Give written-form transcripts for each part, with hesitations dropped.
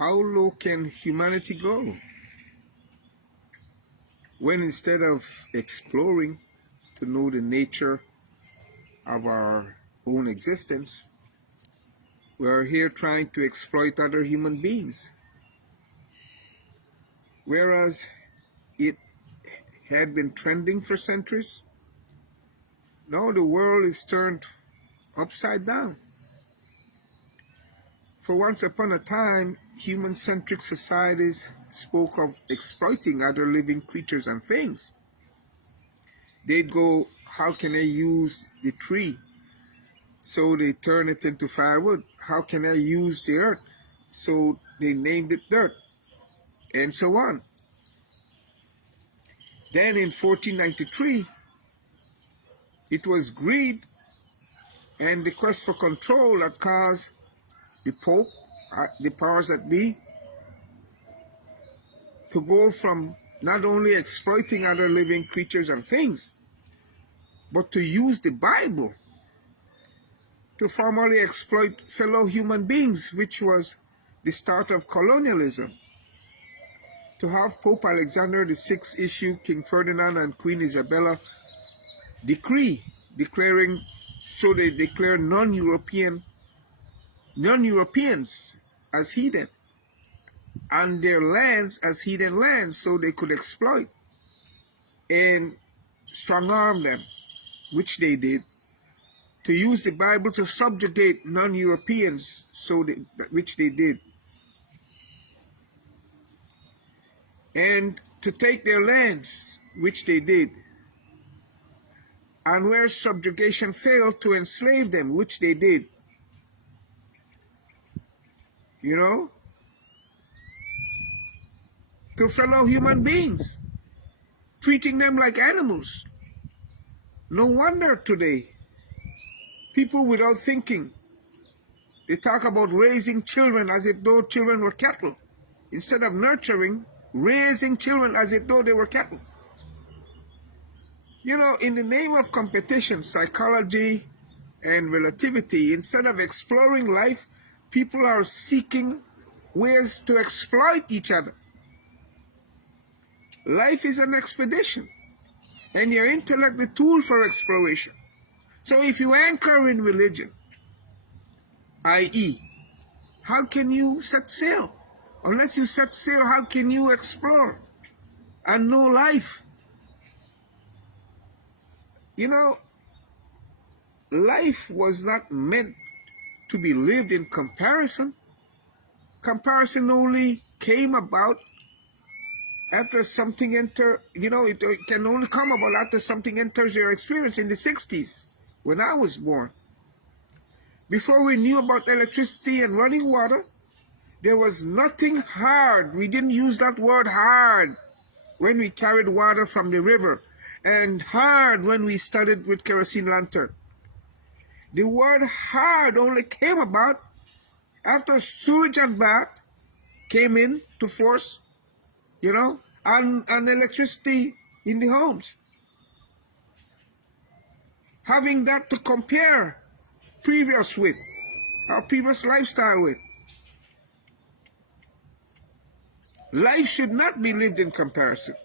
How low can humanity go when instead of exploring to know the nature of our own existence, we are here trying to exploit other human beings? Whereas it had been trending for centuries, now the world is turned upside down. For once upon a time, human-centric societies spoke of exploiting other living creatures and things. They'd go, how can I use the tree? So they turn it into firewood. How can I use the earth? So they named it dirt, and so on. Then in 1493, it was greed and the quest for control that caused the Pope, the powers that be, to go from not only exploiting other living creatures and things, but to use the Bible to formally exploit fellow human beings, which was the start of colonialism. To have Pope Alexander VI issue King Ferdinand and Queen Isabella decree declaring, so they declare non-Europeans as heathen, and their lands as heathen lands, so they could exploit and strong-arm them, which they did, to use the Bible to subjugate non-Europeans, which they did, and to take their lands, which they did, and where subjugation failed, to enslave them, which they did. You know, to fellow human beings, treating them like animals. No wonder today, people without thinking, they talk about raising children as if though children were cattle, instead of nurturing, raising children as if though they were cattle. You know, in the name of competition, psychology, and relativity, instead of exploring life, people are seeking ways to exploit each other. Life is an expedition, and your intellect the tool for exploration. So if you anchor in religion, i.e., how can you set sail? Unless you set sail, how can you explore and know life? You know, life was not meant to be lived in comparison. Comparison only came about after something it can only come about after something enters your experience. In the 60s, when I was born, before we knew about electricity and running water, there was nothing hard. We didn't use that word hard when we carried water from the river, and hard when we studied with kerosene lantern. The word hard only came about after sewage and bath came in to force, and electricity in the homes. Having that to compare our previous lifestyle with. Life should not be lived in comparison.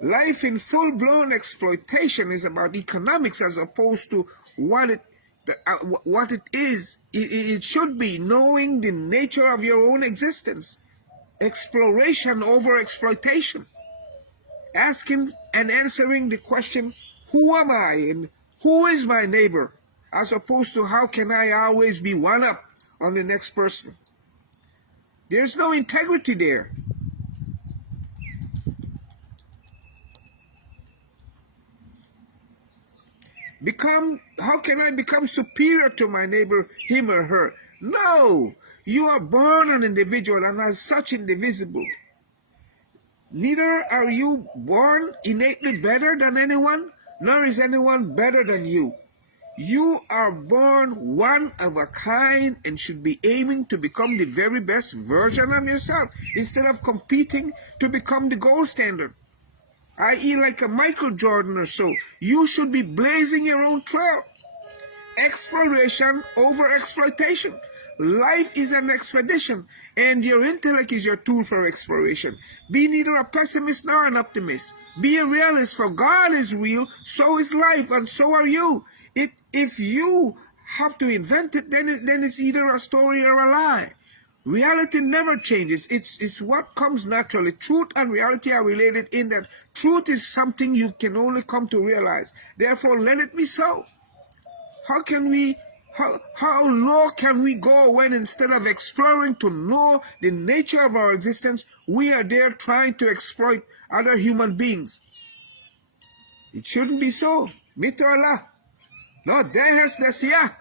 Life in full-blown exploitation is about economics as opposed to what it is. It should be knowing the nature of your own existence. Exploration over exploitation. Asking and answering the question, who am I and who is my neighbor? As opposed to how can I always be one up on the next person? There's no integrity there. How can I become superior to my neighbor, him or her? No, you are born an individual and as such indivisible. Neither are you born innately better than anyone, nor is anyone better than you. You are born one of a kind and should be aiming to become the very best version of yourself instead of competing to become the gold standard, i.e. like a Michael Jordan or so. You should be blazing your own trail. Exploration over exploitation. life is an expedition, and your intellect is your tool for exploration. Be neither a pessimist nor an optimist. Be a realist, for God is real, so is life, and so are you. If you have to invent it, then it's either a story or a lie. Reality never changes. It's what comes naturally. Truth and reality are related in that truth is something you can only come to realize. Therefore, let it be so. How low can we go when instead of exploring to know the nature of our existence, we are there trying to exploit other human beings? It shouldn't be so. Mitra Allah. No, dejas decía.